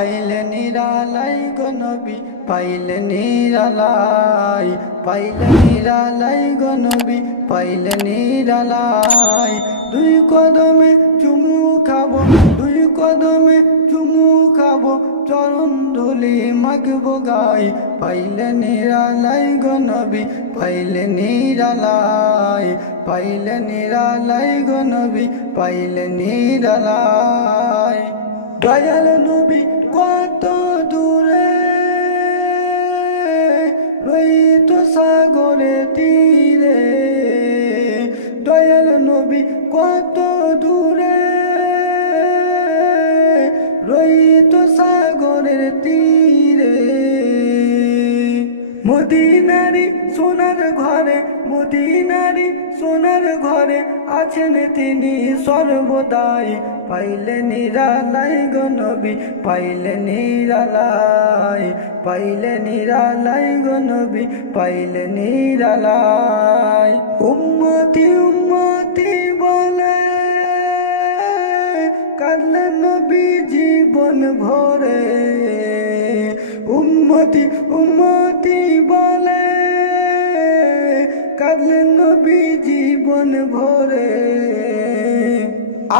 পাইলে নিরালাই গো নবী পাইলে নিরালাই, পাইলে নিরালাই গো নবী পাইলে নিরালাই। দুই কদমে চুমু খাবো, দুই কদমে চুমু খাবো, চরণ ধুলি মাগবো গাই। পাইলে নিরালাই গো নবী পাইলে নিরালাই, পাইলে নিরালাই গো নবী পাইলে নিরালাই। দয়াল নবী কত দূরে রইতো সাগরে তীরে, দয়াল নবী কত দূরে রইতো সাগরের তীরে। মদিনারি সোনার ঘরে, মদিনারি সোনার ঘরে আছেন তিনি সর্বদাই। পাইলে নিরালাই গো নবী পাইলে নিরালাই, পাইলে নিরালাই গো নবী পাইলে নিরালাই। উম্মতি উম্মতি বলে কাঁদলেন নবী জীবন ভরে, উম্মতি উম্মতি বলে কাঁদলেন নবী জীবন ভরে।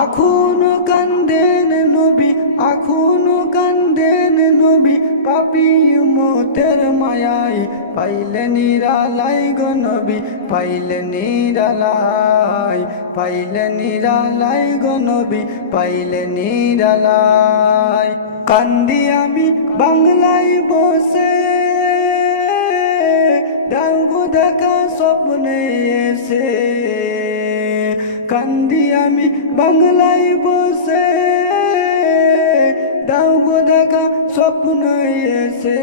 এখনো কান্দেন নবী, এখনো কান্দেন নবী পাপী উম্মতের মায়ায়। পাইলে নিরালাই গো নবী পাইলে নিরালাই, পাইলে নিরালাই গো নবী পাইলে নিরালাই। কান্দি আমি বাংলায় বসে দাও গো দেখা স্বপ্নে এসে, কান্দি আমি বাংলায় বসে দাও গো দেখা স্বপ্ন এসে।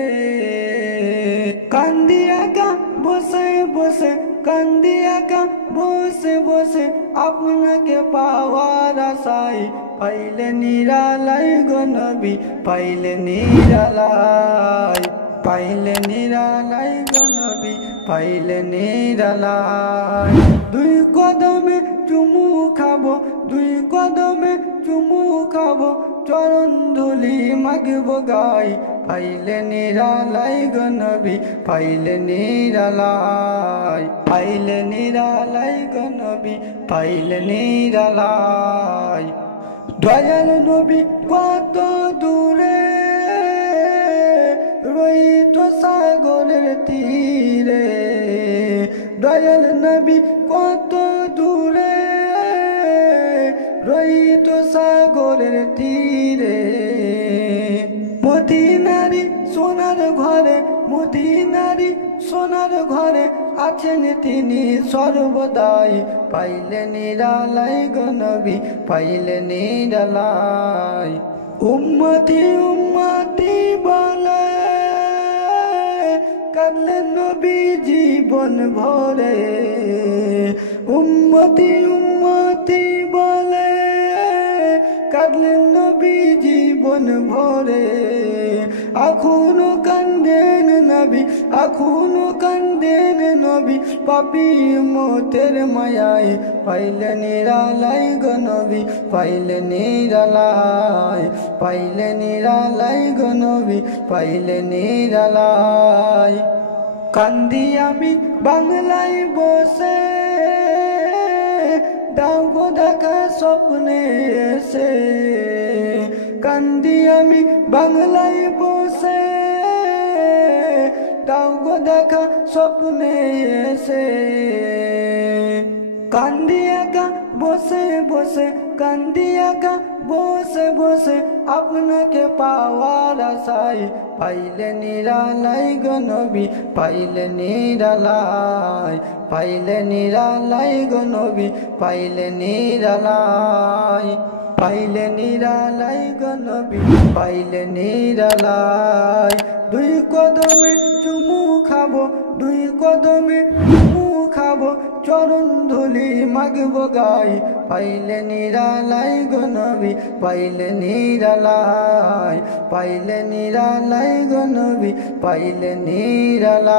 কান্দি একা বসে বসে, কান্দি একা বসে বসে আপনাকে পাওয়ার আশায়। পাইলে নিরালাই গো নবী পাইলে নিরালাই, পাইলে নিরালাই গো নবী পাইলে নিরালাই। দুই কদমে চুমু খাবো, দুই কদমে চুমু খাবো, চরণ ধুলি মাগবো গাই। পাইলে নিরালাই গো নবী পাইলে নিরালাই, পাইলে নিরালাই গো নবী পাইলে নিরালাই। দয়াল নবী কত দূরে রইতো সাগরের তীরে, দয়াল নবী কত দূরে রইতো সাগরের তীরে। মদিনারি সোনার ঘরে, মদিনারি সোনার ঘরে আছেন তিনি সর্বদাই। পাইলে নিরালাই গো নবী পাইলে নিরালাই। উম্মতি উম্মতি বলে কাঁদলেন নবী জীবন ভরে, উম্মতি উম্মতি বলে কাঁদলেন নবী জীবন ভরে। এখনো কান্দেন নবী, এখনো কান্দেন নবী পাপী উম্মতের মায়ায়। পাইলে নিরালাই গো নবী পাইলে নিরালাই, পাইলে নিরালাই গো নবী পাইলে নিরালাই। কান্দি আমি বাংলায় বসে দাও গো দেখা স্বপ্নে এসে, কান্দি আমি বাংলায় বসে দাও গো দেখা স্বপ্নে এসে। কান্দি একা বসে বসে, কান্দি একা বসে বসে আপনাকে পাওয়ার আশায়। পাইলে নিরালাই গো নবী পাইলে নিরালাই, পাইলে নিরালাই গো নবী পাইলে নিরালাই। পাইলে নিরালাই গো নবী পাইলে নিরালাই। দুই কদমে চুমু খাবো, দুই কদমে চুমু খাবো, চরণ ধুলি মাগবো গাই। পাইলে নিরালাই গো নবী পাইলে নিরালাই, পাইলে নিরালাই গো নবী পাইলে নিরালাই।